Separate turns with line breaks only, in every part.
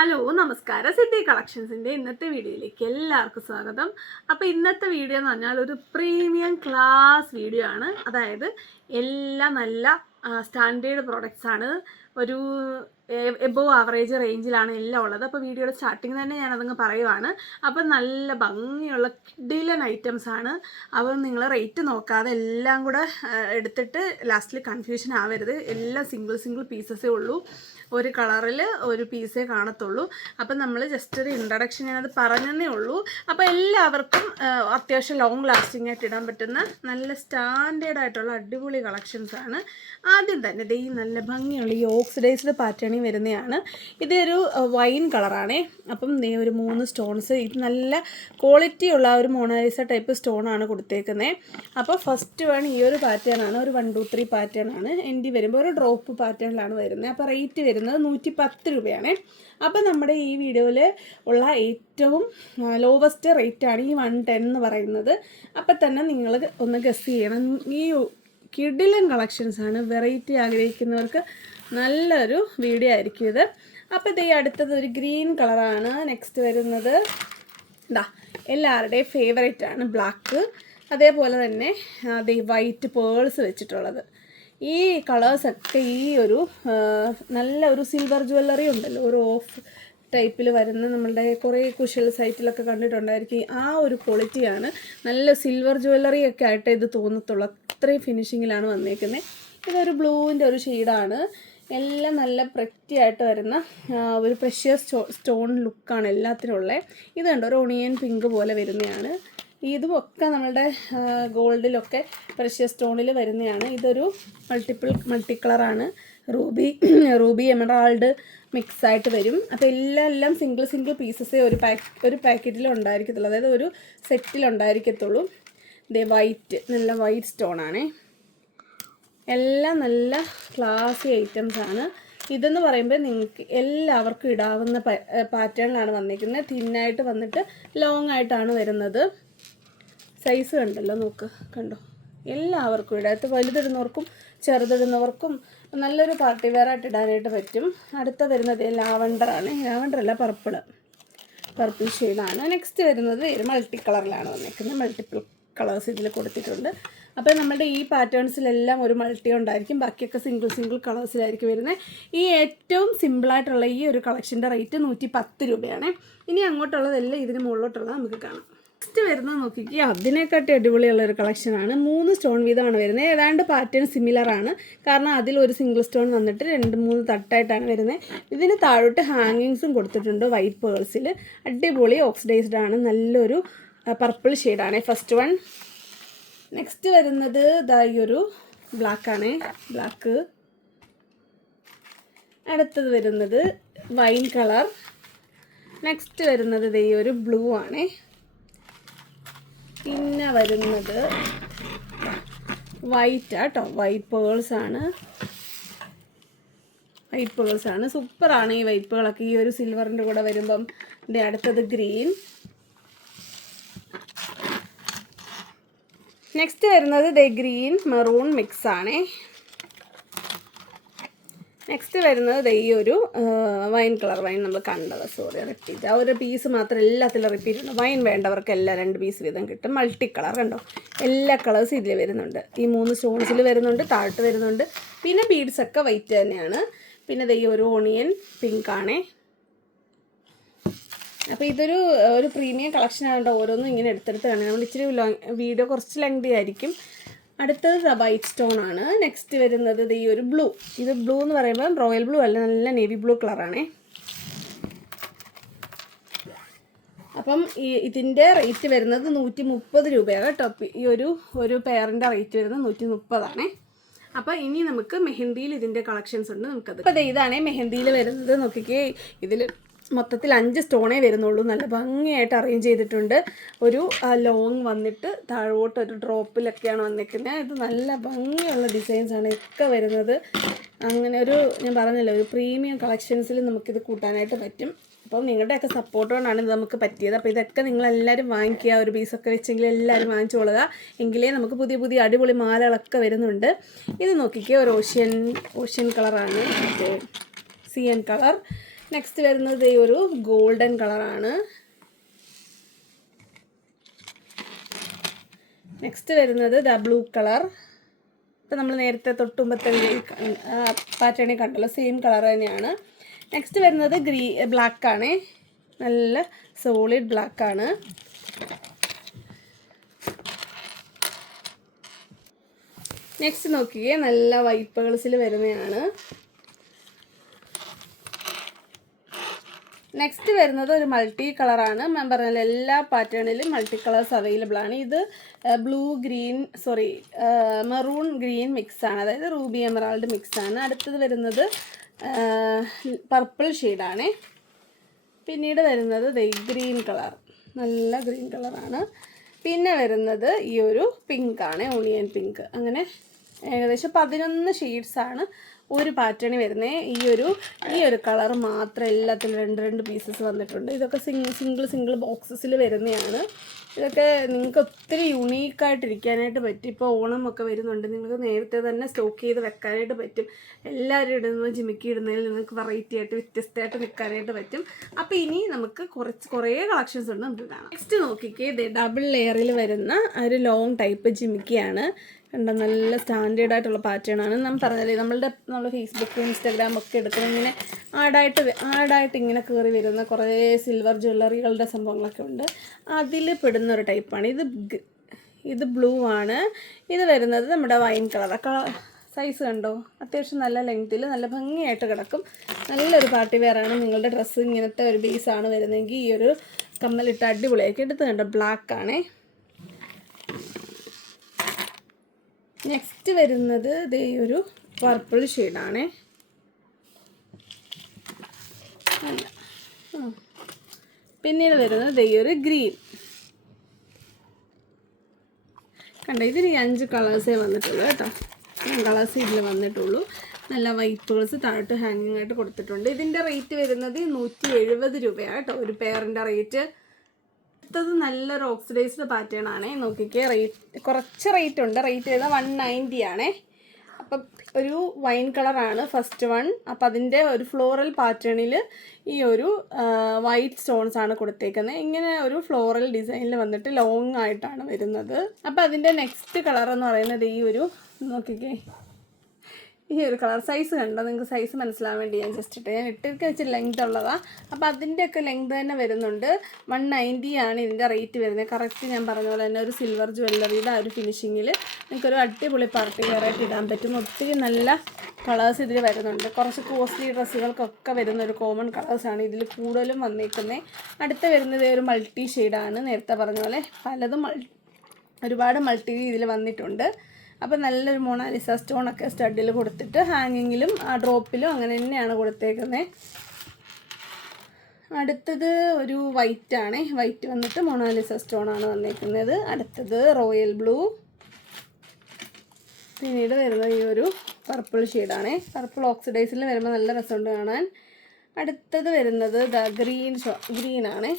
Hello നമസ്കാരം. സിദ്ധി കളക്ഷൻസിന്റെ ഇന്നത്തെ വീഡിയോയിലേക്ക് എല്ലാവർക്കും സ്വാഗതം. അപ്പോൾ ഇന്നത്തെ വീഡിയോ എന്ന് പറഞ്ഞാൽ ഒരു പ്രീമിയം ക്ലാസ് വീഡിയോ ആണ്. അതായത് എല്ലാ നല്ല സ്റ്റാൻഡേർഡ് പ്രോഡക്റ്റ്സ് ആണ്. ഒരു എബോ ആവറേജ് റേഞ്ചിലാണ് എല്ലാം ഉള്ളത്. അപ്പോൾ വീഡിയോയുടെ സ്റ്റാർട്ടിങ് തന്നെ ഞാനതങ്ങ് പറയുവാണ്. അപ്പോൾ നല്ല ഭംഗിയുള്ള കിഡിലൻ ഐറ്റംസ് ആണ്. അപ്പോൾ നിങ്ങൾ റേറ്റ് നോക്കാതെ എല്ലാം കൂടെ എടുത്തിട്ട് ലാസ്റ്റിൽ കൺഫ്യൂഷൻ ആവരുത്. എല്ലാം സിംഗിൾ സിംഗിൾ പീസസേ ഉള്ളൂ. ഒരു കളറിൽ ഒരു പീസേ കാണത്തുള്ളൂ. അപ്പം നമ്മൾ ജസ്റ്റ് ഒരു ഇൻട്രഡക്ഷൻ ഞാനത് പറഞ്ഞതേ ഉള്ളൂ. അപ്പോൾ എല്ലാവർക്കും അത്യാവശ്യം ലോങ് ലാസ്റ്റിംഗ് ആയിട്ട് ഇടാൻ പറ്റുന്ന നല്ല സ്റ്റാൻഡേർഡ് ആയിട്ടുള്ള അടിപൊളി കളക്ഷൻസ് ആണ്. ആദ്യം തന്നെ ദേ ഈ നല്ല ഭംഗിയുള്ള ഈ ഓക്സിഡൈസ്ഡ് പാറ്റേണിൽ വരുന്നതാണ്. ഇതൊരു വൈൻ കളറാണേ അപ്പം ദേ ഒരു മൂന്ന് സ്റ്റോൺസ് ഇത് നല്ല ക്വാളിറ്റി ഉള്ള ഒരു മോണാലിസ ടൈപ്പ് സ്റ്റോണാണ് കൊടുത്തേക്കുന്നത് അപ്പോൾ ഫസ്റ്റ് വൺ ഈ ഒരു പാറ്റേൺ ആണ് ഒരു വൺ ടു ത്രീ പാറ്റേൺ ആണ്. എന്റെ വരുമ്പോൾ ഒരു ഡ്രോപ്പ് പാറ്റേണിലാണ് വരുന്നത് അപ്പോൾ റേറ്റ് വരുന്നത് നൂറ്റി പത്ത് രൂപയാണ്. അപ്പോൾ നമ്മുടെ ഈ വീഡിയോയിൽ ഉള്ള ഏറ്റവും ലോവസ്റ്റ് റേറ്റാണ് ഈ വൺ ടെൻ എന്ന് പറയുന്നത്. അപ്പം തന്നെ നിങ്ങൾ ഒന്ന് ഗസ് ചെയ്യണം. ഈ കിഡിലൻ കളക്ഷൻസ് ആണ് വെറൈറ്റി ആഗ്രഹിക്കുന്നവർക്ക് നല്ലൊരു വീഡിയോ ആയിരിക്കും ഇത്. അപ്പോൾ ഇത് അടുത്തത് ഒരു ഗ്രീൻ കളറാണ് നെക്സ്റ്റ് വരുന്നത് ഇതാ എല്ലാവരുടെയും ഫേവറേറ്റ് ആണ് ബ്ലാക്ക്. അതേപോലെ തന്നെ അത് വൈറ്റ് പേൾസ് വെച്ചിട്ടുള്ളത്. ഈ കളേഴ്സ് ഒക്കെ ഈ ഒരു നല്ല ഒരു സിൽവർ ജ്വല്ലറി ഉണ്ടല്ലോ ഒരു ഓഫ് ടൈപ്പിൽ വരുന്ന നമ്മളുടെ കുറേ കുശൽ സൈറ്റിലൊക്കെ കണ്ടിട്ടുണ്ടായിരിക്കും. ആ ഒരു ക്വാളിറ്റിയാണ് നല്ല സിൽവർ ജ്വല്ലറി ഒക്കെ ആയിട്ട് ഇത് തോന്നത്തുള്ളൂ. അത്രയും ഫിനിഷിങ്ങിലാണ് വന്നേക്കുന്നത് ഇതൊരു ബ്ലൂവിന്റെ ഒരു ഷെയ്ഡാണ് എല്ലാം നല്ല പ്രക്റ്റി ആയിട്ട് വരുന്ന ഒരു പ്രഷ്യസ് സ്റ്റോൺ ലുക്കാണ് എല്ലാത്തിനുള്ളത് ഇത് കണ്ടോ? ഒരു ഒണിയൻ പിങ്ക് പോലെ വരുന്നതാണ്. ഇതും ഒക്കെ നമ്മളുടെ ഗോൾഡിലൊക്കെ പ്രഷ്യസ് സ്റ്റോണിൽ വരുന്നതാണ്. ഇതൊരു മൾട്ടിപ്പിൾ മൾട്ടി കളറാണ് റൂബി റൂബി എമറാൾഡ് മിക്സ് ആയിട്ട് വരും. അപ്പോൾ എല്ലാം എല്ലാം സിംഗിൾ സിംഗിൾ പീസസേ ഒരു പാക്ക് ഒരു പാക്കറ്റിൽ ഉണ്ടായിരിക്കത്തുള്ളൂ. അതായത് ഒരു സെറ്റിൽ ഉണ്ടായിരിക്കത്തുള്ളൂ. ഇതേ വൈറ്റ് നല്ല വൈറ്റ് സ്റ്റോൺ ആണേ എല്ലാം നല്ല ക്ലാസി ഐറ്റംസ് ആണ് ഇതെന്ന് പറയുമ്പോൾ നിങ്ങൾക്ക് എല്ലാവർക്കും ഇടാവുന്ന പാറ്റേണിലാണ് വന്നിരിക്കുന്നത്. തിന്നായിട്ട് വന്നിട്ട് ലോങ് ആയിട്ടാണ് വരുന്നത്. സൈസ് കണ്ടല്ലോ നോക്ക് കണ്ടോ? എല്ലാവർക്കും ഇടാത്ത വലുതിടുന്നവർക്കും ചെറുതിടുന്നവർക്കും നല്ലൊരു പാർട്ടി വെയർ ആയിട്ട് ഇടാനായിട്ട് പറ്റും. അടുത്ത വരുന്നത് ലാവണ്ടറാണ് ലാവണ്ടർ അല്ല പർപ്പിൾ പർപ്പിൾ ഷെയ്ഡാണ് നെക്സ്റ്റ് വരുന്നത് മൾട്ടി കളറിലാണ് വന്നിരിക്കുന്നത്. മൾട്ടിപ്പിൾ കളേഴ്സ് ഇതിൽ കൊടുത്തിട്ടുണ്ട്. അപ്പോൾ നമ്മുടെ ഈ പാറ്റേൺസിലെല്ലാം ഒരു മൾട്ടി ഉണ്ടായിരിക്കും. ബാക്കിയൊക്കെ സിംഗിൾ സിംഗിൾ കളേഴ്സിലായിരിക്കും വരുന്നത്. ഈ ഏറ്റവും സിമ്പിളായിട്ടുള്ള ഈ ഒരു കളക്ഷന്റെ റേറ്റ് നൂറ്റി പത്ത് രൂപയാണ്. ഇനി അങ്ങോട്ടുള്ളതെല്ലാം ഇതിന് മുകളിലോട്ടുള്ളത് നമുക്ക് കാണാം. നെക്സ്റ്റ് വരുന്നത് നോക്കിക്കുക അതിനെക്കാട്ടി അടിപൊളിയുള്ള ഒരു കളക്ഷനാണ് മൂന്ന് സ്റ്റോൺ വീതമാണ് വരുന്നത്. ഏതാണ്ട് പാറ്റേൺ സിമിലർ ആണ്. കാരണം അതിൽ ഒരു സിംഗിൾ സ്റ്റോൺ വന്നിട്ട് രണ്ട് മൂന്ന് തട്ടായിട്ടാണ് വരുന്നത്. ഇതിന് താഴോട്ട് ഹാങ്ങിങ്സും കൊടുത്തിട്ടുണ്ട് വൈറ്റ് പേഴ്സിൽ അടിപൊളി ഓക്സിഡൈസ്ഡ് ആണ്. നല്ലൊരു പർപ്പിൾ ഷെയ്ഡാണ് ഫസ്റ്റ് വൺ നെക്സ്റ്റ് വരുന്നത് ഇതാ ഈ ഒരു ബ്ലാക്കാണ് ബ്ലാക്ക് അടുത്തത് വരുന്നത് വൈൻ കളർ. നെക്സ്റ്റ് വരുന്നത് ഈ ഒരു ബ്ലൂ ആണ്. പിന്നെ വരുന്നത് വൈറ്റ് ആട്ടോ വൈറ്റ് പേൾസ് ആണ്. വൈറ്റ് പേൾസ് ആണ്. സൂപ്പറാണ് ഈ വൈറ്റ് പേളൊക്കെ ഈ ഒരു സിൽവറിന്റെ കൂടെ വരുമ്പം ദേ അടുത്തത് ഗ്രീൻ നെക്സ്റ്റ് വരുന്നത് ദ ഗ്രീൻ മെറൂൺ മിക്സ് ആണേ. നെക്സ്റ്റ് വരുന്നത് ഈ ഒരു വൈൻ കളർ വൈൻ നമ്മൾ കണ്ടത്. സോറി റിപ്പീറ്റ് ആ ഒരു പീസ് മാത്രം എല്ലാത്തിലും റിപ്പീറ്റ് ഉണ്ട് വൈൻ വേണ്ടവർക്ക് എല്ലാ രണ്ട് പീസ് വീതം കിട്ടും. മൾട്ടി കളർ കണ്ടോ? എല്ലാ കളേഴ്സും ഇതിൽ വരുന്നുണ്ട്. ഈ മൂന്ന് സ്റ്റോൺസിൽ വരുന്നുണ്ട് താഴ്ത്ത് വരുന്നുണ്ട്. പിന്നെ ബീഡ്സൊക്കെ വൈറ്റ് തന്നെയാണ്. പിന്നെ ദേ ഒരു ഓണിയൻ പിങ്ക് ആണേ. അപ്പോൾ ഇതൊരു ഒരു പ്രീമിയം കളക്ഷൻ ആയതുകൊണ്ട് ഓരോന്നും ഇങ്ങനെ എടുത്തെടുത്ത് കാണാം നമ്മൾ ഇച്ചിരി വീഡിയോ കുറച്ച് ലെങ്തി ആയിരിക്കും. അടുത്തത് വൈറ്റ് സ്റ്റോൺ ആണ്. നെക്സ്റ്റ് വരുന്നത് ദ ഈ ഒരു ബ്ലൂ. ഇത് ബ്ലൂ എന്ന് പറയുമ്പോൾ റോയൽ ബ്ലൂ അല്ല നല്ല നേവി ബ്ലൂ കളറാണേ. അപ്പം ഈ ഇതിന്റെ റേറ്റ് വരുന്നത് നൂറ്റി മുപ്പത് രൂപയാണ് കേട്ടോ. ഈ ഒരു ഒരു പെയറിന്റെ റേറ്റ് വരുന്നത് നൂറ്റി മുപ്പതാണേ അപ്പോൾ ഇനി നമുക്ക് മെഹന്തിയിൽ ഇതിന്റെ കളക്ഷൻസ് ഉണ്ട് നമുക്കത്. അപ്പോൾ ഇതാണ് മെഹന്തിയിൽ വരുന്നത്. നോക്കിക്കേ ഇതിൽ മൊത്തത്തിൽ അഞ്ച് സ്റ്റോണേ വരുന്നുള്ളൂ. നല്ല ഭംഗിയായിട്ട് അറേഞ്ച് ചെയ്തിട്ടുണ്ട്. ഒരു ലോങ് വന്നിട്ട് താഴോട്ട് ഒരു ഡ്രോപ്പിലൊക്കെയാണ് വന്നിരിക്കുന്നത്. ഇത് നല്ല ഭംഗിയുള്ള ഡിസൈൻസ് ആണ് ഒക്കെ വരുന്നത്. അങ്ങനെ ഒരു ഞാൻ പറഞ്ഞല്ലോ ഒരു പ്രീമിയം കളക്ഷൻസിൽ നമുക്കിത് കൂട്ടാനായിട്ട് പറ്റും. അപ്പം നിങ്ങളുടെയൊക്കെ സപ്പോർട്ട് കൊണ്ടാണ് ഇത് നമുക്ക് പറ്റിയത്. അപ്പോൾ ഇതൊക്കെ നിങ്ങളെല്ലാവരും വാങ്ങിക്കുക. ഒരു പീസൊക്കെ വെച്ചെങ്കിൽ എല്ലാവരും വാങ്ങിച്ചോളുക എങ്കിലേ നമുക്ക് പുതിയ പുതിയ അടിപൊളി മാലകളൊക്കെ വരുന്നുണ്ട്. ഇത് നോക്കിക്കേ ഒരു ഓഷ്യൻ ഓഷ്യൻ കളറാണ് സിയൻ കളർ നെക്സ്റ്റ് വരുന്നത് ഈ ഒരു ഗോൾഡൻ കളറാണ് നെക്സ്റ്റ് വരുന്നത് ദ ബ്ലൂ കളർ ഇപ്പം നമ്മൾ നേരത്തെ തൊട്ടുമ്പത്തെ പാറ്റേണിൽ കണ്ടല്ലോ സെയിം കളർ തന്നെയാണ്. നെക്സ്റ്റ് വരുന്നത് ഗ്രീ ബ്ലാക്ക് ആണ്. നല്ല സോളിഡ് ബ്ലാക്ക് ആണ്. നെക്സ്റ്റ് നോക്കിയേ നല്ല വൈറ്റ് പേഴ്സിൽ വരുന്നതാണ്. നെക്സ്റ്റ് വരുന്നത് ഒരു മൾട്ടി കളറാണ് ഞാൻ പറഞ്ഞ എല്ലാ പാറ്റേണിലും മൾട്ടി കളേഴ്സ് അവൈലബിൾ ആണ്. ഇത് blue green sorry maroon green mix ആണ്. അതായത് റൂബി എമറാൾഡ് മിക്സ് ആണ്. അടുത്തത് വരുന്നത് പർപ്പിൾ ഷെയ്ഡാണ് പിന്നീട് വരുന്നത് ഗ്രീൻ കളർ നല്ല ഗ്രീൻ കളറാണ് പിന്നെ വരുന്നത് ഈ ഒരു പിങ്ക് ആണ്. ഓണിയൻ പിങ്ക് അങ്ങനെ ഏകദേശം പതിനൊന്ന് ഷെയ്ഡ്സാണ് ഒരു പാറ്റേണിൽ വരുന്നത് ഈ ഒരു ഈ ഒരു കളർ മാത്രം എല്ലാത്തിലും രണ്ട് രണ്ട് പീസസ് വന്നിട്ടുണ്ട്. ഇതൊക്കെ സിംഗിൾ സിംഗിൾ സിംഗിൾ ബോക്സസിൽ വരുന്നതാണ്. ഇതൊക്കെ നിങ്ങൾക്ക് ഒത്തിരി യുണീക്കായിട്ടിരിക്കാനായിട്ട് പറ്റും. ഇപ്പോൾ ഓണം ഒക്കെ വരുന്നുണ്ട്. നിങ്ങൾക്ക് നേരത്തെ തന്നെ സ്റ്റോക്ക് ചെയ്ത് വെക്കാനായിട്ട് പറ്റും. എല്ലാവരും ഇടുന്ന ജിമിക്കി ഇടുന്നതിൽ നിങ്ങൾക്ക് വെറൈറ്റി ആയിട്ട് വ്യത്യസ്തമായിട്ട് നിൽക്കാനായിട്ട് പറ്റും. അപ്പോൾ ഇനി നമുക്ക് കുറച്ച് കുറേ കളക്ഷൻസ് ഉണ്ട് നമുക്ക് കാണാം. നെക്സ്റ്റ് നോക്കിക്കേ ഡബിൾ ലെയറിൽ വരുന്ന ഒരു ലോങ് ടൈപ്പ് ജിമിക്കിയാണ്. കണ്ട നല്ല സ്റ്റാൻഡേർഡ് ആയിട്ടുള്ള പാറ്റേൺ ആണ്. നമ്മൾ പറഞ്ഞത് നമ്മളുടെ നമ്മൾ ഫേസ്ബുക്ക് ഇൻസ്റ്റാഗ്രാം ഒക്കെ എടുക്കുന്ന ഇങ്ങനെ ആഡായിട്ട് ആഡായിട്ട് ഇങ്ങനെ കയറി വരുന്ന കുറേ സിൽവർ ജ്വല്ലറികളുടെ സംഭവങ്ങളൊക്കെ ഉണ്ട്. അതിൽ പെടുന്ന ഒരു ടൈപ്പാണ് ഇത് ഇത് ബ്ലൂ ആണ്. ഇത് വരുന്നത് നമ്മുടെ വൈൻ കളർ സൈസ് കണ്ടോ? അത്യാവശ്യം നല്ല ലെങ്ത്തിൽ നല്ല ഭംഗിയായിട്ട് കിടക്കും. നല്ലൊരു പാർട്ടി വെയറാണ് നിങ്ങളുടെ ഡ്രസ്സ് ഇങ്ങനത്തെ ഒരു ബേസാണ് വരുന്നതെങ്കിൽ ഈ ഒരു കമ്മലിട്ട് അടിപൊളിയാക്കി എടുത്ത് കണ്ടോ? ബ്ലാക്ക് ആണേ. നെക്സ്റ്റ് വരുന്നത് ദേ ഒരു പർപ്പിൾ ഷെയ്ഡാണേ. പിന്നീട് വരുന്നത് ദേ ഒരു ഗ്രീൻ കണ്ട ഇതിന് ഈ അഞ്ച് കളേഴ്സേ വന്നിട്ടുള്ളൂ കേട്ടോ. കളേഴ്സ് ഇതിൽ വന്നിട്ടുള്ളൂ. നല്ല വൈറ്റ് കളേഴ്സ് താഴോട്ട് ഹാങ്ങിങ് ആയിട്ട് കൊടുത്തിട്ടുണ്ട്. ഇതിന്റെ റേറ്റ് വരുന്നത് നൂറ്റി എഴുപത് രൂപയാണ് കേട്ടോ. ഒരു പെയറിന്റെ റേറ്റ് അടുത്തത് നല്ലൊരു ഓക്സിഡൈസ്ഡ് പാറ്റേൺ ആണ്. നോക്കിക്കേ റേറ്റ് കുറച്ച് റേറ്റ് ഉണ്ട്. റേറ്റ് ചെയ്താൽ വൺ നയന്റി ആണേ. അപ്പം ഒരു വൈൻ കളറാണ് ഫസ്റ്റ് വൺ അപ്പം അതിന്റെ ഒരു ഫ്ലോറൽ പാറ്റേണിൽ ഈ ഒരു വൈറ്റ് സ്റ്റോൺസ് ആണ് കൊടുത്തേക്കുന്നത്. ഇങ്ങനെ ഒരു ഫ്ലോറൽ ഡിസൈനിൽ വന്നിട്ട് ലോങ് ആയിട്ടാണ് വരുന്നത്. അപ്പം അതിന്റെ നെക്സ്റ്റ് കളർ എന്ന് പറയുന്നത് ഈ ഒരു നോക്കിക്കേ. ഈ ഒരു കളർ സൈസ് കണ്ടോ? നിങ്ങൾക്ക് സൈസ് മനസ്സിലാവാൻ വേണ്ടി ഞാൻ ജസ്റ്റ് ഇട്ട് ഞാൻ ഇട്ടിട്ട് വെച്ച് ലെങ്ത് ഉള്ളതാണ് അപ്പോൾ അതിന്റെയൊക്കെ ലെങ്ത് തന്നെ വരുന്നുണ്ട്. വൺ നയന്റി ആണ് ഇതിന്റെ റേറ്റ് വരുന്നത്. കറക്റ്റ് ഞാൻ പറഞ്ഞ പോലെ തന്നെ ഒരു സിൽവർ ജ്വല്ലറിയുടെ ആ ഒരു ഫിനിഷിങ്ങിൽ നിങ്ങൾക്കൊരു അടിപൊളി പാർട്ടി വെയറായിട്ട് ഇടാൻ പറ്റും. ഒത്തിരി നല്ല കളേഴ്സ് ഇതിൽ വരുന്നുണ്ട്. കുറച്ച് കോസ്റ്റ്ലി ഡ്രസ്സുകൾക്കൊക്കെ വരുന്ന ഒരു കോമൺ കളേഴ്സാണ് ഇതിൽ കൂടുതലും വന്നേക്കുന്നത് അടുത്ത വരുന്നത് ഒരു മൾട്ടി ഷെയ്ഡാണ് നേരത്തെ പറഞ്ഞ പോലെ പലതും ഒരുപാട് മൾട്ടി ഇതിൽ വന്നിട്ടുണ്ട്. അപ്പോൾ നല്ലൊരു മൊണാലിസ സ്റ്റോണൊക്കെ സ്റ്റഡിൽ കൊടുത്തിട്ട് ഹാങ്ങിങ്ങിലും ആ ഡ്രോപ്പിലും അങ്ങനെ തന്നെയാണ് കൊടുത്തേക്കുന്നത് അടുത്തത് ഒരു വൈറ്റ് ആണ്. വൈറ്റ് വന്നിട്ട് മൊണാലിസ സ്റ്റോൺ ആണ് വന്നേക്കുന്നത്. അടുത്തത് റോയൽ ബ്ലൂ. പിന്നീട് വരുന്നത് ഈ ഒരു പർപ്പിൾ ഷെയ്ഡാണ് പർപ്പിൾ ഓക്സിഡൈസിൽ വരുമ്പോൾ നല്ല രസമുണ്ട് കാണാൻ. അടുത്തത് വരുന്നത് ദ ഗ്രീൻ ഷോ ഗ്രീൻ ആണ്.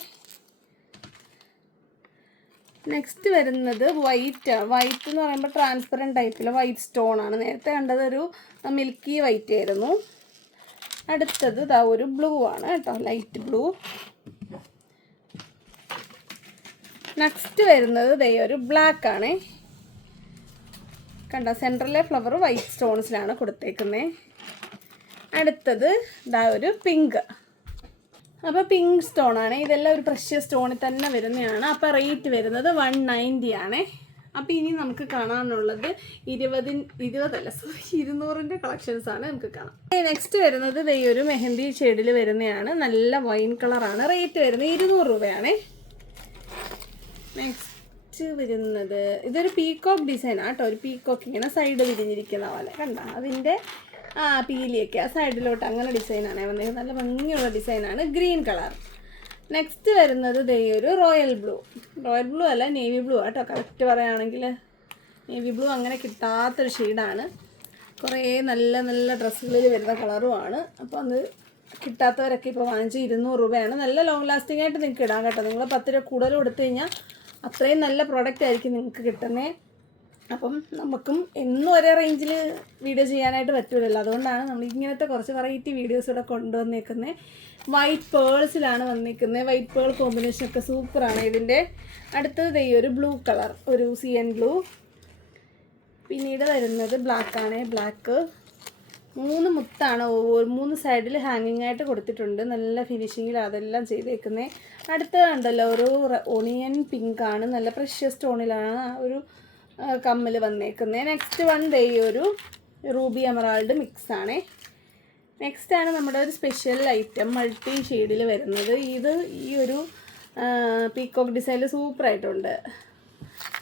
നെക്സ്റ്റ് വരുന്നത് വൈറ്റ് വൈറ്റ് എന്ന് പറയുമ്പോൾ ട്രാൻസ്പെറന്റ് ടൈപ്പിൽ വൈറ്റ് സ്റ്റോൺ ആണ്. നേരത്തെ കണ്ടത് ഒരു മിൽക്കി വൈറ്റ് ആയിരുന്നു. അടുത്തത് ഇതാ ഒരു ബ്ലൂ ആണ് കേട്ടോ ലൈറ്റ് ബ്ലൂ നെക്സ്റ്റ് വരുന്നത് ദേ ഒരു ബ്ലാക്ക് ആണ്. കണ്ട സെൻട്രലിലെ ഫ്ലവർ വൈറ്റ് സ്റ്റോൺസിലാണ് കൊടുത്തേക്കുന്നത് അടുത്തത് ഇതാ ഒരു പിങ്ക് അപ്പോൾ പിങ്ക് സ്റ്റോൺ ആണ്. ഇതെല്ലാം ഒരു പ്രഷ്യ സ്റ്റോണിൽ തന്നെ വരുന്നതാണ്. അപ്പോൾ റേറ്റ് വരുന്നത് വൺ നയന്റി ആണ്. അപ്പോൾ ഇനി നമുക്ക് കാണാനുള്ളത് ഇരുപതിന് ഇരുപതല്ല സോറി ഇരുന്നൂറിന്റെ കളക്ഷൻസ് ആണ് നമുക്ക് കാണാം. നെക്സ്റ്റ് വരുന്നത് ദേ ഒരു മെഹന്തി ഷെയ്ഡിൽ വരുന്നതാണ് നല്ല വൈൻ കളറാണ് റേറ്റ് വരുന്നത് ഇരുന്നൂറ് രൂപയാണ്. നെക്സ്റ്റ് വരുന്നത് ഇതൊരു പീകോക്ക് ഡിസൈൻ ആട്ടോ ഒരു പീകോക്ക് ഇങ്ങനെ സൈഡ് വിരിഞ്ഞിരിക്കുന്ന പോലെ. കണ്ട? അതിന്റെ ആ പീലിയൊക്കെ. ആ സൈഡിലോട്ട് അങ്ങനെ ഡിസൈനാണ് വന്നത് നല്ല ഭംഗിയുള്ള ഡിസൈനാണ് ഗ്രീൻ കളർ നെക്സ്റ്റ് വരുന്നത് ദേ ഒരു റോയൽ ബ്ലൂ റോയൽ ബ്ലൂ അല്ല നേവി ബ്ലൂ ആട്ടോ കറക്റ്റ് പറയുകയാണെങ്കിൽ നേവി ബ്ലൂ അങ്ങനെ കിട്ടാത്തൊരു ഷെയ്ഡാണ് കുറേ നല്ല നല്ല ഡ്രസ്സുകളിൽ വരുന്ന കളറുമാണ് അപ്പോൾ അത് കിട്ടാത്തവരൊക്കെ ഇപ്പോൾ വാങ്ങിച്ച് ഇരുന്നൂറ് രൂപയാണ്. നല്ല ലോങ് ലാസ്റ്റിംഗ് ആയിട്ട് നിങ്ങൾക്ക് ഇടാൻ കേട്ടോ. നിങ്ങൾ പത്ത് രൂപ കൂടുതൽ കൊടുത്തു കഴിഞ്ഞാൽ അത്രയും നല്ല പ്രോഡക്റ്റ് ആയിരിക്കും നിങ്ങൾക്ക് കിട്ടുന്നത് അപ്പം നമുക്കും എന്നും ഒരേ റേഞ്ചിൽ വീഡിയോ ചെയ്യാനായിട്ട് പറ്റൂലല്ലോ. അതുകൊണ്ടാണ് നമ്മൾ ഇങ്ങനത്തെ കുറച്ച് വെറൈറ്റി വീഡിയോസ് ഇവിടെ കൊണ്ടുവന്നേക്കുന്നത് വൈറ്റ് പേൾസിലാണ് വന്നിരിക്കുന്നത് വൈറ്റ് പേൾ കോമ്പിനേഷൻ ഒക്കെ സൂപ്പറാണ് ഇതിന്റെ അടുത്തത് ദേ ഒരു ബ്ലൂ കളർ ഒരു സി എൻ ബ്ലൂ പിന്നീട് വരുന്നത് ബ്ലാക്ക് ആണ്. ബ്ലാക്ക് മൂന്ന് മുത്താണ് മൂന്ന് സൈഡിൽ ഹാങ്ങിങ് ആയിട്ട് കൊടുത്തിട്ടുണ്ട്. നല്ല ഫിനിഷിങ്ങിൽ അതെല്ലാം ചെയ്തേക്കുന്നത് അടുത്തത് ഉണ്ടല്ലോ ഒരു ഓണിയൻ പിങ്ക് ആണ്. നല്ല പ്രഷ്യസ് സ്റ്റോണിലാണ് ഒരു കമ്മൽ വന്നേക്കുന്നത് നെക്സ്റ്റ് വൺ ദേ ഒരു റൂബി എമറാൾഡ് മിക്സ് ആണ്. നെക്സ്റ്റ് ആണ് നമ്മുടെ ഒരു സ്പെഷ്യൽ ഐറ്റം മൾട്ടി ഷെയ്ഡിൽ വരുന്നത്. ഇത് ഈ ഒരു പീക്കോക്ക് ഡിസൈനിൽ സൂപ്പറായിട്ടുണ്ട്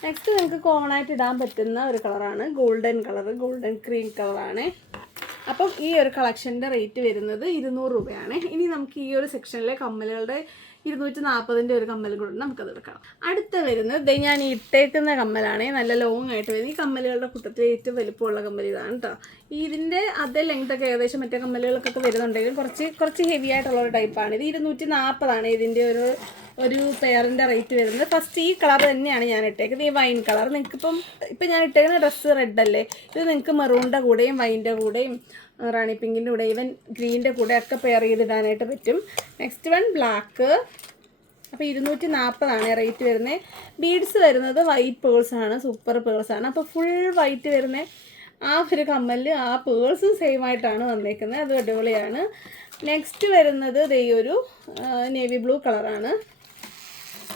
നെക്സ്റ്റ് നിങ്ങൾക്ക് കോമൺ ആയിട്ട് ഇടാൻ പറ്റുന്ന ഒരു കളറാണ് ഗോൾഡൻ കളർ ഗോൾഡൻ ക്രീം കളറാണ് അപ്പം ഈ ഒരു കളക്ഷന്റെ റേറ്റ് വരുന്നത് ഇരുന്നൂറ് രൂപയാണ്. ഇനി നമുക്ക് ഈ ഒരു സെക്ഷനിലെ കമ്മലുകളുടെ ഇരുന്നൂറ്റി നാൽപ്പതിന്റെ ഒരു കമ്മൽ കൂടെ നമുക്കത് എടുക്കണം അടുത്ത വരുന്നത് ഞാൻ ഇട്ടേക്കുന്ന കമ്മലാണ്. നല്ല ലോങ് ആയിട്ട് വരുന്നത്. ഈ കമ്മലുകളുടെ കൂട്ടത്തിൽ ഏറ്റവും വലിപ്പമുള്ള കമ്മൽ ഇതാണ് കേട്ടോ ഇതിന്റെ അതേ ലെങ്ത് ഒക്കെ ഏകദേശം മറ്റേ കമ്മലുകൾക്കൊക്കെ വരുന്നുണ്ടെങ്കിലും കുറച്ച് കുറച്ച് ഹെവി ആയിട്ടുള്ള ഒരു ടൈപ്പാണ് ഇത് ഇരുന്നൂറ്റി നാൽപ്പതാണ് ഇതിന്റെ ഒരു ഒരു പെയറിന്റെ റേറ്റ് വരുന്നത്. ഫസ്റ്റ് ഈ കളർ തന്നെയാണ് ഞാൻ ഇട്ടേക്കുന്നത്. ഈ വൈൻ കളർ നിങ്ങൾക്ക് ഇപ്പം ഇപ്പം ഞാൻ ഇട്ടേക്കുന്ന ഡ്രസ്സ് റെഡ് അല്ലേ? ഇത് നിങ്ങൾക്ക് മെറൂണിന്റെ കൂടെയും വൈന്റെ കൂടെയും റാണി പിങ്കിന്റെ കൂടെ ഈവൻ ഗ്രീന്റെ കൂടെ ഒക്കെ പെയർ ചെയ്തിടാനായിട്ട് പറ്റും. നെക്സ്റ്റ് വൺ ബ്ലാക്ക് അപ്പോൾ ഇരുന്നൂറ്റി നാൽപ്പതാണ് റേറ്റ് വരുന്നത് ബീഡ്സ് വരുന്നത് വൈറ്റ് പേഴ്സ് ആണ് സൂപ്പർ പേഴ്സ് ആണ്. അപ്പോൾ ഫുൾ വൈറ്റ് വരുന്ന. ആ ഒരു കമ്മലിൽ ആ പേഴ്സും സെയിം ആയിട്ടാണ് വന്നേക്കുന്നത്. അത് അടിപൊളിയാണ്. നെക്സ്റ്റ് വരുന്നത് ദേ ഒരു നേവി ബ്ലൂ കളറാണ്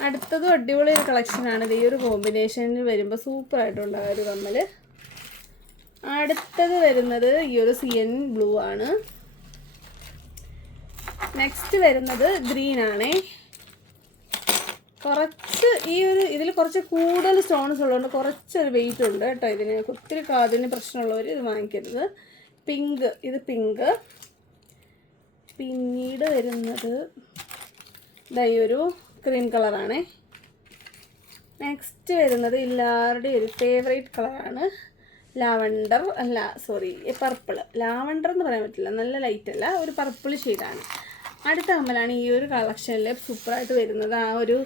അടുത്തതും അടിപൊളി ഒരു കളക്ഷനാണ് ഈ ഒരു കോമ്പിനേഷനിൽ വരുമ്പോൾ ആ ഒരു കമ്മൽ അടുത്തത് വരുന്നത് ഈ ഒരു സി എൻ ബ്ലൂ ആണ്. നെക്സ്റ്റ് വരുന്നത് ഗ്രീൻ ആണേ. കുറച്ച് ഈ ഒരു ഇതിൽ കുറച്ച് കൂടുതൽ സ്റ്റോൺസ് ഉള്ളതുകൊണ്ട് കുറച്ചൊരു വെയിറ്റ് ഉണ്ട് കേട്ടോ ഇതിന്. ഒത്തിരി കാതിന് പ്രശ്നമുള്ളവർ ഇത് വാങ്ങിക്കരുത്. പിങ്ക് ഇത് പിങ്ക്. പിന്നീട് വരുന്നത് ഇതാ ഈ ഒരു ക്രീം കളറാണ് നെക്സ്റ്റ് വരുന്നത് എല്ലാവരുടെയും ഒരു ഫേവറേറ്റ് കളറാണ് ലാവണ്ടർ അല്ല സോറി പർപ്പിൾ ലാവണ്ടർ എന്ന് പറയാൻ പറ്റില്ല നല്ല ലൈറ്റ് അല്ല ഒരു പർപ്പിൾ ഷെയ്ഡാണ് അടുത്ത കമ്മലാണ് ഈ ഒരു കളക്ഷനിൽ സൂപ്പറായിട്ട് വരുന്നത്. ആ ഒരു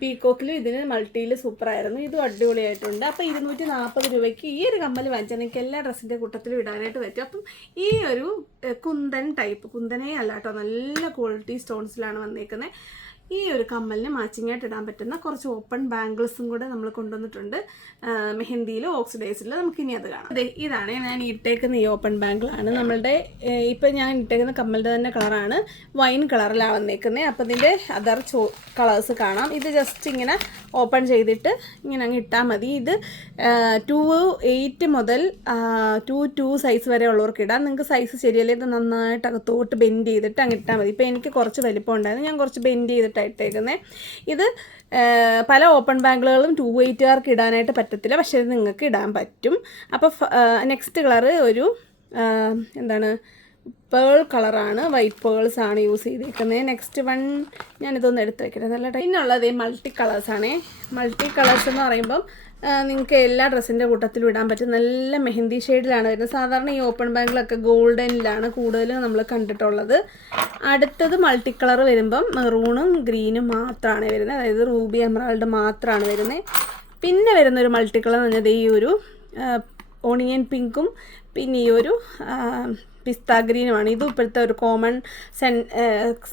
പീക്കോക്കിലും ഇതിന് മൾട്ടിയിൽ സൂപ്പറായിരുന്നു ഇതും അടിപൊളിയായിട്ടുണ്ട്. അപ്പോൾ ഇരുന്നൂറ്റി നാൽപ്പത് രൂപയ്ക്ക് ഈ ഒരു കമ്മൽ വാങ്ങിച്ചാൽ നിങ്ങൾക്ക് എല്ലാ ഡ്രസ്സിന്റെ കൂട്ടത്തിലും ഇടാനായിട്ട് പറ്റും. അപ്പം ഈ ഒരു കുന്തൻ ടൈപ്പ് കുന്തനേ അല്ല കേട്ടോ നല്ല ക്വാളിറ്റി സ്റ്റോൺസിലാണ് വന്നേക്കുന്നത് ഈ ഒരു കമ്മലിന് മാച്ചിങ് ആയിട്ട് ഇടാൻ പറ്റുന്ന കുറച്ച് ഓപ്പൺ ബാംഗിൾസും കൂടെ നമ്മൾ കൊണ്ടുവന്നിട്ടുണ്ട്. മെഹന്തിയിലും ഓക്സിഡൈസിലും നമുക്ക് ഇനി അത് കാണാം. അതെ ഇതാണ് ഞാൻ ഇട്ടേക്കുന്ന ഈ ഓപ്പൺ ബാംഗിളാണ് നമ്മളുടെ ഇപ്പം ഞാൻ ഇട്ടേക്കുന്ന കമ്മലിന്റെ തന്നെ കളറാണ് വൈൻ കളറിലാണ് വന്നേക്കുന്നത് അപ്പം ഇതിന്റെ അതർ ചോ കളേഴ്സ് കാണാം. ഇത് ജസ്റ്റ് ഇങ്ങനെ ഓപ്പൺ ചെയ്തിട്ട് ഇങ്ങനെ അങ്ങ് ഇട്ടാൽ മതി. ഇത് ടു എയ്റ്റ് മുതൽ ടു ടു സൈസ് വരെ ഉള്ളവർക്ക് ഇടാം. നിങ്ങൾക്ക് സൈസ് ശരിയല്ലേ? ഇത് നന്നായിട്ട് അകത്തോട്ട് ബെൻഡ് ചെയ്തിട്ട് അങ്ങ് ഇട്ടാൽ മതി. ഇപ്പോൾ എനിക്ക് കുറച്ച് വലിപ്പം ഉണ്ടായിരുന്നു. ഞാൻ കുറച്ച് ബെൻഡ് ചെയ്തിട്ടാണ് ഇട്ടേക്കുന്നത് ഇത് പല ഓപ്പൺ ബാങ്കുകളും ടു വെയ്റ്റുകാർക്ക് ഇടാനായിട്ട് പറ്റത്തില്ല. പക്ഷേ ഇത് നിങ്ങൾക്ക് ഇടാൻ പറ്റും. അപ്പോൾ നെക്സ്റ്റ് കളറ് ഒരു എന്താണ് പേൾ കളറാണ്. വൈറ്റ് പേൾസ് ആണ് യൂസ് ചെയ്തിരിക്കുന്നത് നെക്സ്റ്റ് വൺ ഞാനിതൊന്ന് എടുത്ത് വെക്കട്ടെ. നല്ല പിന്നുള്ളത് മൾട്ടി കളേഴ്സാണേ മൾട്ടി കളേഴ്സ് എന്ന് പറയുമ്പം നിങ്ങൾക്ക് എല്ലാ ഡ്രസ്സിന്റെ കൂട്ടത്തിലും ഇടാൻ പറ്റും. നല്ല മെഹന്തി ഷെയ്ഡിലാണ് വരുന്നത്. സാധാരണ ഈ ഓപ്പൺ ബാങ്കിലൊക്കെ ഗോൾഡനിലാണ് കൂടുതലും നമ്മൾ കണ്ടിട്ടുള്ളത്. അടുത്തത് മൾട്ടി കളർ വരുമ്പം മെറൂണും ഗ്രീനും മാത്രമാണ് വരുന്നത്. അതായത് റൂബി എമറാൾഡ് മാത്രമാണ് വരുന്നത്. പിന്നെ വരുന്ന ഒരു മൾട്ടി കളർ എന്ന് പറഞ്ഞാൽ ഈ ഒരു ഓണിയൻ പിങ്കും പിന്നെ ഈ ഒരു പിസ്ത ഗ്രീനുമാണ്. ഇത് ഇപ്പോഴത്തെ ഒരു കോമൺ സെൻ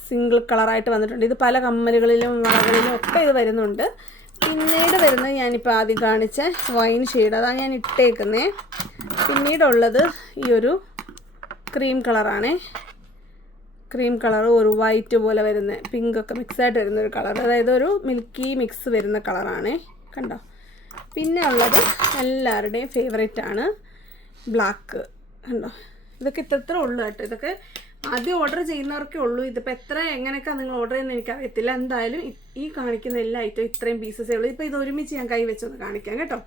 സിംഗിൾ കളറായിട്ട് വന്നിട്ടുണ്ട്. ഇത് പല കമ്മലുകളിലും വളകളിലും ഒക്കെ ഇത് വരുന്നുണ്ട്. പിന്നീട് വരുന്നത് ഞാനിപ്പോൾ ആദ്യം കാണിച്ച വൈൻ ഷെയ്ഡ് അതാണ് ഞാൻ ഇട്ടേക്കുന്നത് പിന്നീടുള്ളത് ഈ ഒരു ക്രീം കളറാണ് ക്രീം കളർ ഒരു വൈറ്റ് പോലെ വരുന്ന പിങ്കൊക്കെ മിക്സായിട്ട് വരുന്ന ഒരു കളർ അതായത് ഒരു മിൽക്കി മിക്സ് വരുന്ന കളറാണ് കണ്ടോ? പിന്നെ ഉള്ളത് എല്ലാവരുടെയും ഫേവറേറ്റ് ആണ് ബ്ലാക്ക്. കണ്ടോ? ഇതൊക്കെ ഇത്ര ഉള്ളൂ കേട്ടോ. ഇതൊക്കെ ആദ്യം ഓർഡർ ചെയ്യുന്നവർക്കേ ഉള്ളൂ. ഇതിപ്പോൾ എത്ര എങ്ങനെയൊക്കെ നിങ്ങൾ ഓർഡർ ചെയ്യുന്നത് എനിക്കറിയത്തില്ല. എന്തായാലും ഈ- കാണിക്കുന്ന എല്ലാ ഐറ്റവും ഇത്രയും പീസസേ ഉള്ളൂ. ഇപ്പോൾ ഇത് ഒരുമിച്ച് ഞാൻ കൈ വെച്ചൊന്ന് കാണിക്കാം കേട്ടോ.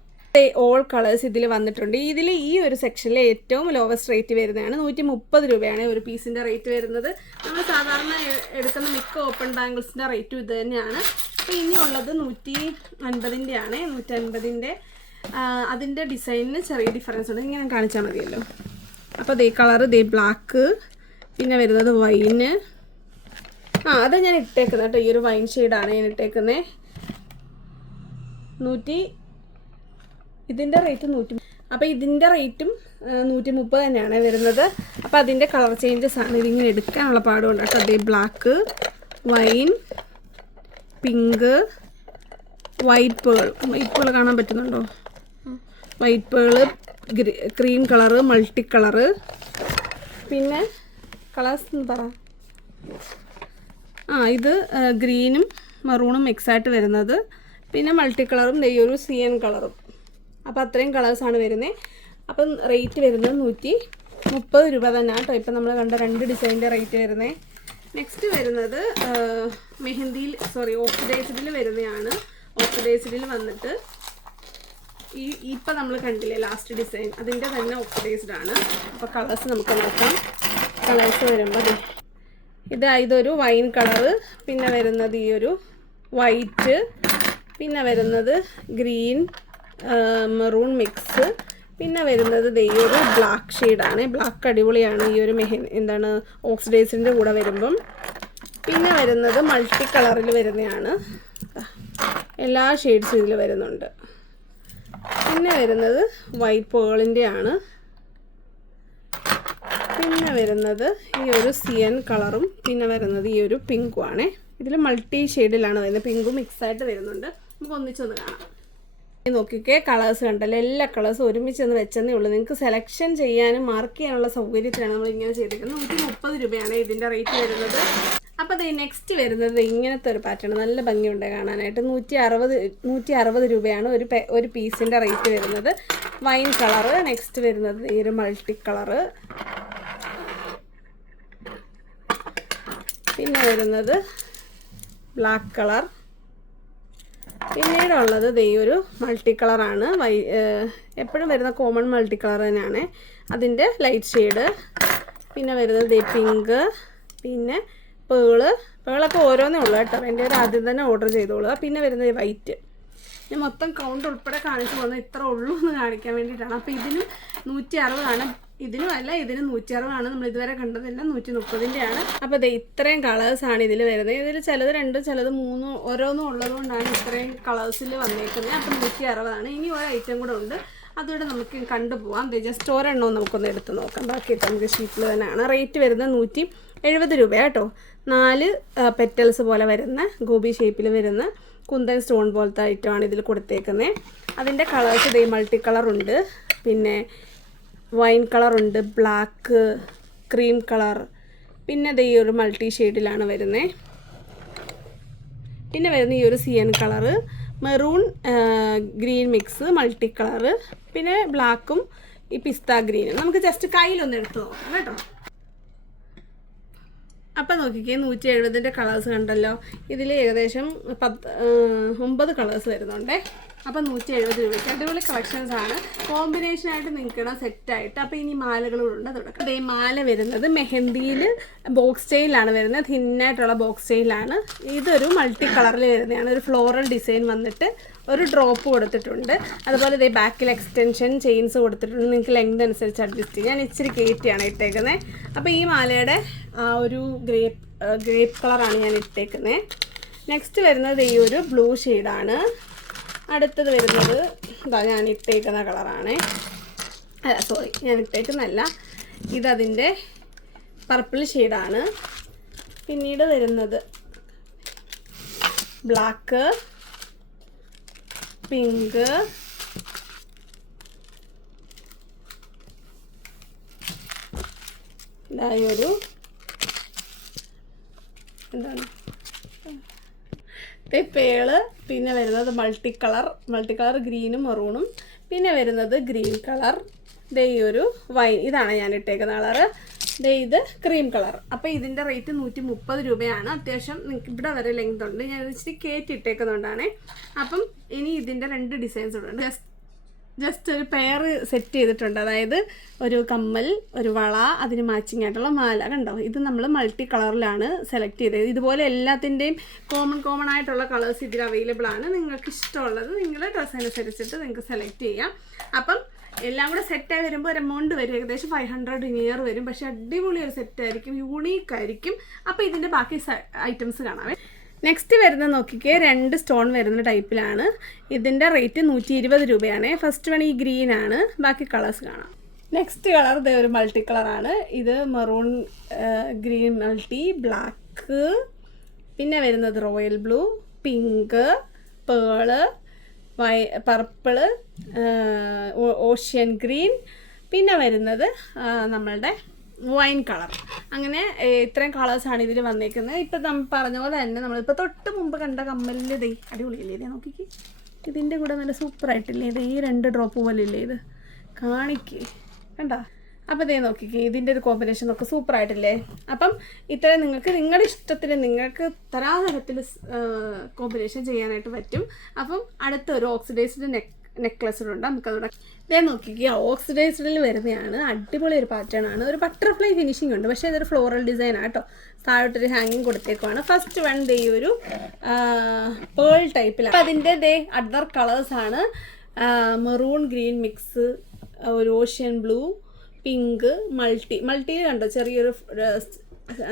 ഓൾ കളേഴ്സ് ഇതിൽ വന്നിട്ടുണ്ട്. ഇതിൽ ഈ ഒരു സെക്ഷനിലെ ഏറ്റവും ലോവസ്റ്റ് റേറ്റ് വരുന്നതാണ്. നൂറ്റി മുപ്പത് രൂപയാണ് ഒരു പീസിന്റെ റേറ്റ് വരുന്നത്. നമ്മൾ സാധാരണ എടുക്കുന്ന മിക്ക ഓപ്പൺ ബാംഗിൾസിന്റെ റേറ്റും ഇത് തന്നെയാണ്. അപ്പോൾ ഇനിയുള്ളത് നൂറ്റി അൻപതിന്റെ ആണ് നൂറ്റി അൻപതിന്റെ അതിന്റെ ഡിസൈനിന് ചെറിയ ഡിഫറൻസ് ഉണ്ട്. ഇങ്ങനെ കാണിച്ചാൽ മതിയല്ലോ. അപ്പോൾ ദേ കളർ ദേ ബ്ലാക്ക് പിന്നെ വരുന്നത് വൈന് ആ അത് ഞാൻ ഇട്ടേക്കുന്നത് കേട്ടോ. ഈ ഒരു വൈൻ ഷെയ്ഡാണ് ഞാൻ ഇട്ടേക്കുന്നത് നൂറ്റി ഇതിന്റെ റേറ്റ് നൂറ്റി അപ്പോൾ ഇതിന്റെ റേറ്റും നൂറ്റി മുപ്പത് തന്നെയാണ് വരുന്നത്. അപ്പോൾ അതിന്റെ കളർ ചേഞ്ചസ് ആണ് ഇതിങ്ങനെ എടുക്കാനുള്ള പാടുകൊണ്ട് കേട്ടോ. അതേ black wine pink white pearl white pearl കാണാൻ പറ്റുന്നുണ്ടോ? White pearl cream colour multi colour പിന്നെ കളേഴ്സ് എന്ന് പറ. ആ ഇത് ഗ്രീനും മറൂണും മിക്സ് ആയിട്ട് വരുന്നത്. പിന്നെ മൾട്ടി കളറും ഈ ഒരു സി എൻ കളറും. അപ്പോൾ അത്രയും കളേഴ്സാണ് വരുന്നത് അപ്പം റേറ്റ് വരുന്നത് നൂറ്റി മുപ്പത് രൂപ തന്നെ കേട്ടോ ഇപ്പം നമ്മൾ കണ്ട രണ്ട് ഡിസൈനിന്റെ റേറ്റ് വരുന്നത് നെക്സ്റ്റ് വരുന്നത് മെഹന്തിയിൽ സോറി ഓക്സിഡൈസ്ഡിൽ വരുന്നതാണ് ഓക്സിഡൈസ്ഡിൽ വന്നിട്ട് ഈ ഇപ്പം നമ്മൾ കണ്ടില്ലേ ലാസ്റ്റ് ഡിസൈൻ അതിന്റെ തന്നെ ഓക്സിഡൈസ്ഡ് ആണ്. അപ്പോൾ കളേഴ്സ് നമുക്ക് നോക്കാം. കളേഴ്സ് വരുമ്പോൾ ഇതാ ഇത് ഇതൊരു വൈൻ കളറ്. പിന്നെ വരുന്നത് ഈ ഒരു വൈറ്റ്. പിന്നെ വരുന്നത് ഗ്രീൻ മെറൂൺ മിക്സ്. പിന്നെ വരുന്നത് ഈ ഒരു ബ്ലാക്ക് ഷെയ്ഡാണ്. ബ്ലാക്ക് അടിപൊളിയാണ് ഈ ഒരു മെഹ എന്താണ് ഓക്സിഡൈസിന്റെ കൂടെ വരുമ്പം. പിന്നെ വരുന്നത് മൾട്ടി കളറിൽ വരുന്നതാണ് എല്ലാ ഷെയ്ഡ്സും ഇതിൽ വരുന്നുണ്ട്. പിന്നെ വരുന്നത് വൈറ്റ് പേളിന്റെ ആണ് പിന്നെ വരുന്നത് ഈ ഒരു സിയൻ കളറും പിന്നെ വരുന്നത് ഈ ഒരു പിങ്കും ആണേ. ഇതിൽ മൾട്ടി ഷെയ്ഡിലാണ് വരുന്നത്. പിങ്കും മിക്സ് ആയിട്ട് വരുന്നുണ്ട്. നമുക്ക് ഒന്നിച്ചൊന്ന് കാണാം. നോക്കിക്കേ കളേഴ്സ് കണ്ടല്ലോ? എല്ലാ കളേഴ്സും ഒരുമിച്ച് ഒന്ന് വെച്ചെന്നേ ഉള്ളൂ. നിങ്ങൾക്ക് സെലക്ഷൻ ചെയ്യാനും മാർക്ക് ചെയ്യാനുള്ള സൗകര്യത്തിലാണ് നമ്മൾ ഇങ്ങനെ ചെയ്തിരിക്കുന്നത്. നൂറ്റി മുപ്പത് രൂപയാണ് ഇതിന്റെ റേറ്റ് വരുന്നത്. അപ്പോൾ ദേ നെക്സ്റ്റ് വരുന്നത് ഇങ്ങനത്തെ ഒരു പാറ്റേൺ നല്ല ഭംഗിയുണ്ട് കാണാനായിട്ട്. നൂറ്റി അറുപത് നൂറ്റി അറുപത് രൂപയാണ് ഒരു ഒരു പീസിന്റെ റേറ്റ് വരുന്നത്. വൈൻ കളറ് നെക്സ്റ്റ് വരുന്നത് ഈ ഒരു മൾട്ടി കളറ് പിന്നെ വരുന്നത് ബ്ലാക്ക് കളർ പിന്നീടുള്ളത് ദേ ഒരു മൾട്ടി കളറാണ് വൈ എപ്പോഴും വരുന്ന കോമൺ മൾട്ടി കളർ തന്നെയാണ്. അതിന്റെ ലൈറ്റ് ഷെയ്ഡ് പിന്നെ വരുന്നത് ദേ പിങ്ക് പിന്നെ പേൾ പേളൊക്കെ ഓരോന്നേ ഉള്ളൂ കേട്ടോ. എന്റെ ഒരു ആദ്യം തന്നെ ഓർഡർ ചെയ്തോളുക പിന്നെ വരുന്നത് വൈറ്റ് ഞാൻ മൊത്തം കൗണ്ട് ഉൾപ്പെടെ കാണിച്ചു പോകുന്നത് ഇത്ര ഉള്ളൂ എന്ന് കാണിക്കാൻ വേണ്ടിയിട്ടാണ്. അപ്പോൾ ഇതിന് നൂറ്റി അറുപതാണ്. ഇതിനും അല്ല ഇതിന് നൂറ്റി അറുപതാണ് നമ്മൾ ഇതുവരെ കണ്ടതെല്ലാം നൂറ്റി മുപ്പതിന്റെയാണ് അപ്പോൾ ഇത് ഇത്രയും ആണ് ഇതിൽ വരുന്നത്. ഇതിൽ ചിലത് രണ്ടും ചിലത് മൂന്നും ഓരോന്നും ഉള്ളതുകൊണ്ടാണ് ഇത്രയും കളേഴ്സിൽ വന്നേക്കുന്നത്. അപ്പം നൂറ്റി അറുപതാണ് ഇനി ഒരു ഐറ്റം കൂടെ ഉണ്ട്. അതുകൂടെ നമുക്ക് കണ്ടുപോകാം ജസ്റ്റ് ഒരെണ്ണവും നമുക്കൊന്ന് എടുത്ത് നോക്കാം. ബാക്കി നമുക്ക് ഷീറ്റിൽ തന്നെയാണ്. റേറ്റ് വരുന്നത് നൂറ്റി എഴുപത് രൂപ കേട്ടോ. നാല് പെറ്റൽസ് പോലെ വരുന്ന ഗോപി ഷേപ്പിൽ വരുന്ന കുന്തൻ സ്റ്റോൺ പോലത്തെ ഐറ്റമാണ് ഇതിൽ കൊടുത്തേക്കുന്നത് അതിന്റെ കളേഴ്സ് ഇതേ മൾട്ടി കളറുണ്ട് പിന്നെ വൈൻ കളറുണ്ട് ബ്ലാക്ക് ക്രീം കളർ. പിന്നെ ദേ ഈ ഒരു മൾട്ടി ഷെയ്ഡിലാണ് വരുന്നത് പിന്നെ വരുന്ന ഈ ഒരു cyan colour maroon green mix multi colour. പിന്നെ ബ്ലാക്കും ഈ പിസ്ത ഗ്രീനും. നമുക്ക് ജസ്റ്റ് കയ്യിലൊന്ന് എടുത്ത് നോക്കാം കേട്ടോ. അപ്പം നോക്കിക്കേ നൂറ്റി എഴുപതിന്റെ കളേഴ്സ് കണ്ടല്ലോ. ഇതിൽ ഏകദേശം പത്ത് ഒമ്പത് കളേഴ്സ് വരുന്നുണ്ടേ. അപ്പം നൂറ്റി എഴുപത് രൂപയ്ക്ക് അടിപൊളി കളക്ഷൻസ് ആണ്. കോമ്പിനേഷൻ ആയിട്ട് നിൽക്കണം സെറ്റായിട്ട് അപ്പോൾ ഇനി മാലകളുണ്ട് തുടക്കം. അതേ മാല വരുന്നത് മെഹന്തിയിൽ ബോക്സ് സ്റ്റൈലാണ് വരുന്നത്. തിന്നായിട്ടുള്ള ബോക്സ് സ്റ്റൈലാണ് ഇതൊരു മൾട്ടി കളറിൽ വരുന്നതാണ്. ഒരു ഫ്ലോറൽ ഡിസൈൻ വന്നിട്ട് ഒരു ഡ്രോപ്പ് കൊടുത്തിട്ടുണ്ട്. അതുപോലെ ഇതേ ബാക്കിൽ എക്സ്റ്റൻഷൻ ചെയിൻസ് കൊടുത്തിട്ടുണ്ട്. നിങ്ങൾക്ക് ലെങ്ത് അനുസരിച്ച് അഡ്ജസ്റ്റ് ചെയ്യാം. ഞാൻ ഇച്ചിരി കയറ്റിയാണ് ഇട്ടേക്കുന്നത് അപ്പോൾ ഈ മാലയുടെ ആ ഒരു ഗ്രേപ്പ് ഗ്രേപ്പ് കളറാണ് ഞാൻ ഇട്ടേക്കുന്നത് നെക്സ്റ്റ് വരുന്നത് ഈ ഒരു ബ്ലൂ ഷെയ്ഡാണ് അടുത്തത് വരുന്നത് ഇതാ ഞാൻ ഇട്ടേക്കുന്ന കളറാണ് അല്ല സോറി ഞാൻ ഇട്ടേക്കുന്നല്ല ഇതതിന്റെ പർപ്പിൾ ഷെയ്ഡാണ് പിന്നീട് വരുന്നത് ബ്ലാക്ക് പിങ്ക്. ഇതായി ഒരു എന്താണ്? പേൾ പിന്നെ വരുന്നത് മൾട്ടി കളർ മൾട്ടി കളർ ഗ്രീനും മെറൂണും പിന്നെ വരുന്നത് ഗ്രീൻ കളർ ദേ ഈ ഒരു വൈൻ ഇതാണ് ഞാൻ ഇട്ടേക്കുന്ന കളറ് ദേ ഇത് ക്രീം കളർ അപ്പോൾ ഇതിന്റെ റേറ്റ് നൂറ്റി മുപ്പത് രൂപയാണ്. അത്യാവശ്യം ഇവിടെ വരെ ലെങ്ത് ഉണ്ട്. ഞാൻ ഇച്ചിരി കേറ്റ് ഇട്ടേക്കുന്നതുകൊണ്ടാണ് അപ്പം ഇനി ഇതിന്റെ രണ്ട് ഡിസൈൻസ് ഉണ്ട്. ജസ്റ്റ് ജസ്റ്റ് ഒരു പെയർ സെറ്റ് ചെയ്തിട്ടുണ്ട്. അതായത് ഒരു കമ്മൽ ഒരു വള അതിന് മാച്ചിങ് ആയിട്ടുള്ള മാല. കണ്ടോ? ഇത് നമ്മൾ മൾട്ടി കളറിലാണ് സെലക്ട് ചെയ്തത്. ഇതുപോലെ എല്ലാത്തിന്റെയും കോമൺ കോമൺ ആയിട്ടുള്ള കളേഴ്സ് ഇതിൽ അവൈലബിൾ ആണ്. നിങ്ങൾക്ക് ഇഷ്ടമുള്ളത് നിങ്ങളുടെ ഡ്രസ്സ് അനുസരിച്ചിട്ട് നിങ്ങൾക്ക് സെലക്ട് ചെയ്യാം. അപ്പം എല്ലാം കൂടെ സെറ്റായി വരുമ്പോൾ ഒരു എമൗണ്ട് വരും. ഏകദേശം ഫൈവ് ഹൺഡ്രഡ് നിയർ വരും. പക്ഷെ അടിപൊളി ഒരു സെറ്റ് ആയിരിക്കും. യൂണീക്ക് ആയിരിക്കും. അപ്പോൾ ഇതിന്റെ ബാക്കി ഐറ്റംസ് കാണാവേ. നെക്സ്റ്റ് വരുന്ന നോക്കിക്കേ. രണ്ട് സ്റ്റോൺ വരുന്ന ടൈപ്പിലാണ് ഇതിന്റെ റേറ്റ് നൂറ്റി ഇരുപത് രൂപയാണ്. ഫസ്റ്റ് വൺ ഈ ഗ്രീൻ ആണ്. ബാക്കി കളേഴ്സ് കാണാം. നെക്സ്റ്റ് കളർ ഇത് ഒരു മൾട്ടി കളറാണ് ഇത് മെറൂൺ ഗ്രീൻ മൾട്ടി ബ്ലാക്ക് പിന്നെ വരുന്നത് റോയൽ ബ്ലൂ പിങ്ക് പേൾ വൈ പർപ്പിൾ ഓഷ്യൻ ഗ്രീൻ പിന്നെ വരുന്നത് നമ്മളുടെ വൈൻ കളർ. അങ്ങനെ ഇത്രയും കളേഴ്സാണ് ഇതിൽ വന്നേക്കുന്നത്. ഇപ്പം നമ്മൾ പറഞ്ഞ പോലെ തന്നെ നമ്മളിപ്പോൾ തൊട്ട് മുമ്പ് കണ്ട കമ്മലിൽ ദേ അടിപൊളിയില്ലേ ഇതേ? നോക്കിക്ക്. ഇതിന്റെ കൂടെ നല്ല സൂപ്പറായിട്ടില്ലേ? ഇത് ഈ രണ്ട് ഡ്രോപ്പ് പോലെ ഇല്ലേ ഇത്? കാണിക്കേ. കണ്ട? അപ്പോൾ ഇതേ നോക്കിക്കേ ഇതിന്റെ ഒരു കോമ്പിനേഷൻ ഒക്കെ സൂപ്പറായിട്ടില്ലേ അപ്പം ഇത്രയും നിങ്ങൾക്ക് നിങ്ങളുടെ ഇഷ്ടത്തിന് നിങ്ങൾക്ക് തരാതരത്തിൽ കോമ്പിനേഷൻ ചെയ്യാനായിട്ട് പറ്റും. അപ്പം അടുത്ത ഒരു ഓക്സിഡൈസ്ഡ് നെക്ക് നെക്ലസിലുണ്ട് നമുക്കതോടെ ഇതേ നോക്കിക്കുക ഓക്സിഡൈസ്ഡിൽ വരുന്നതാണ് അടിപൊളി ഒരു പാറ്റേൺ ആണ്. ഒരു ബട്ടർഫ്ലൈ ഫിനിഷിംഗ് ഉണ്ട്. പക്ഷേ ഇതൊരു ഫ്ലോറൽ ഡിസൈൻ ആട്ടോ താഴോട്ടൊരു ഹാങ്ങിങ് കൊടുത്തേക്കുവാണ്. ഫസ്റ്റ് വൺ ദേ ഒരു പേൾ ടൈപ്പിലാണ് അതിന്റെ ദേ അഡർ കളേഴ്സാണ് മെറൂൺ ഗ്രീൻ മിക്സ് ഒരു ഓഷ്യൻ ബ്ലൂ പിങ്ക് മൾട്ടി മൾട്ടിയിൽ കണ്ടോ? ചെറിയൊരു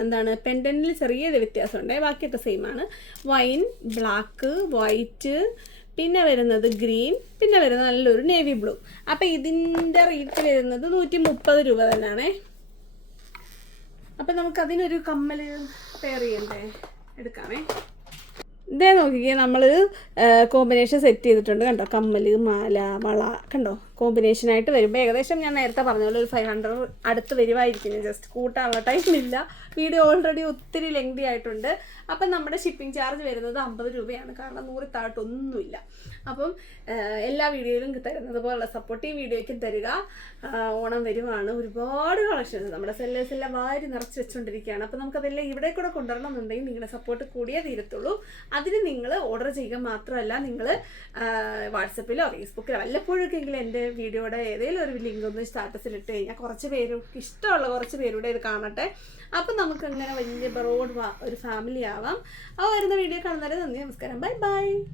എന്താണ് പെൻഡന്റിൽ ചെറിയൊരു വ്യത്യാസമുണ്ട്. ബാക്കിയൊക്കെ സെയിം ആണ്. വൈൻ ബ്ലാക്ക് വൈറ്റ് പിന്നെ വരുന്നത് ഗ്രീൻ പിന്നെ വരുന്നത് നല്ലൊരു നേവി ബ്ലൂ അപ്പോൾ ഇതിന്റെ റേറ്റ് വരുന്നത് നൂറ്റി മുപ്പത് രൂപ തന്നെയാണേ അപ്പം നമുക്കതിനൊരു കമ്മൽ പെയർ ചെയ്യണ്ടേ? എടുക്കാമേ. ഇതേ നോക്കിക്കേ നമ്മൾ കോമ്പിനേഷൻ സെറ്റ് ചെയ്തിട്ടുണ്ട്. കണ്ടോ? കമ്മൽ മാല വള കണ്ടോ? കോമ്പിനേഷനായിട്ട് വരുമ്പോൾ ഏകദേശം ഞാൻ നേരത്തെ പറഞ്ഞ പോലെ ഒരു ഫൈവ് ഹൺഡ്രഡ് അടുത്ത് വരുമായിരിക്കും ജസ്റ്റ് കൂട്ടാനുള്ള ഇല്ല. വീഡിയോ ഓൾറെഡി ഒത്തിരി ലെങ്തി ആയിട്ടുണ്ട്. അപ്പം നമ്മുടെ ഷിപ്പിംഗ് ചാർജ് വരുന്നത് അമ്പത് രൂപയാണ്. കാരണം നൂറ് താഴോട്ടൊന്നുമില്ല അപ്പം എല്ലാ വീഡിയോയിലും തരുന്നത് പോലുള്ള സപ്പോർട്ട് ഈ വീഡിയോയ്ക്കും തരിക. ഓണം വരുവാണ്. ഒരുപാട് കളക്ഷൻസ് നമ്മുടെ സെല്ലേഴ്സ് എല്ലാം വാരി നിറച്ച് വെച്ചുകൊണ്ടിരിക്കുകയാണ് അപ്പം നമുക്കതെല്ലാം ഇവിടെ കൂടെ കൊണ്ടുവരണം എന്നുണ്ടെങ്കിൽ നിങ്ങളുടെ സപ്പോർട്ട് കൂടിയേ തീരത്തുള്ളൂ. അതിന് നിങ്ങൾ ഓർഡർ ചെയ്യുക മാത്രമല്ല നിങ്ങൾ വാട്സപ്പിലോ ഫേസ്ബുക്കിലോ വല്ലപ്പോഴൊക്കെങ്കിലും എന്റെ വീഡിയോയുടെ ഏതെങ്കിലും ഒരു ലിങ്ക് ഒന്ന് സ്റ്റാറ്റസിൽ ഇട്ട് കഴിഞ്ഞാൽ കുറച്ച് പേരും ഇഷ്ടമുള്ള കുറച്ച് പേരുടെ ഇത് കാണട്ടെ. അപ്പം നമുക്ക് അങ്ങനെ വലിയ ബ്രോഡ് ഒരു ഫാമിലി ആവാം. ആ വരുന്ന വീഡിയോ കാണുന്നവരെ നന്ദി നമസ്കാരം. Bye bye.